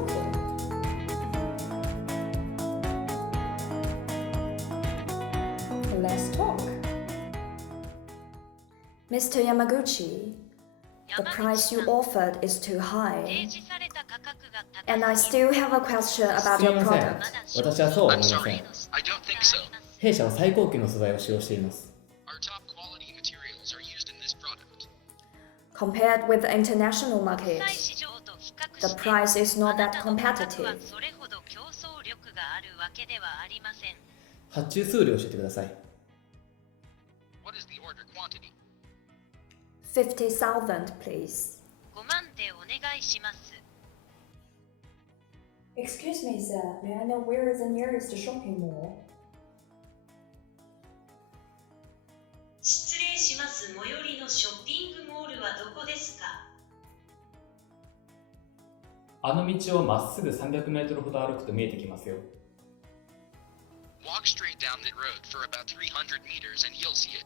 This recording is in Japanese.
talking. Let's talk. Mr. Yamaguchi, the price you offered is too high. And I still have a question about すみ your ません product. 私はそうは I'm 思いませ sorry. ん I don't think so. 弊社は最高級の素材を使用しています Our top quality materials are used in this product. Compared with the international market, the price is not that competitive. 発注数量を教えてください What is the order quantity? 50,000, please. Excuse me, sir. May I know where is the nearest shopping mall? 失礼します。最寄りのショッピングモールはどこですか？あの道をまっすぐ300メートルほど歩くと見えてきますよ Walk straight down that road for about 300 meters and you'll see it.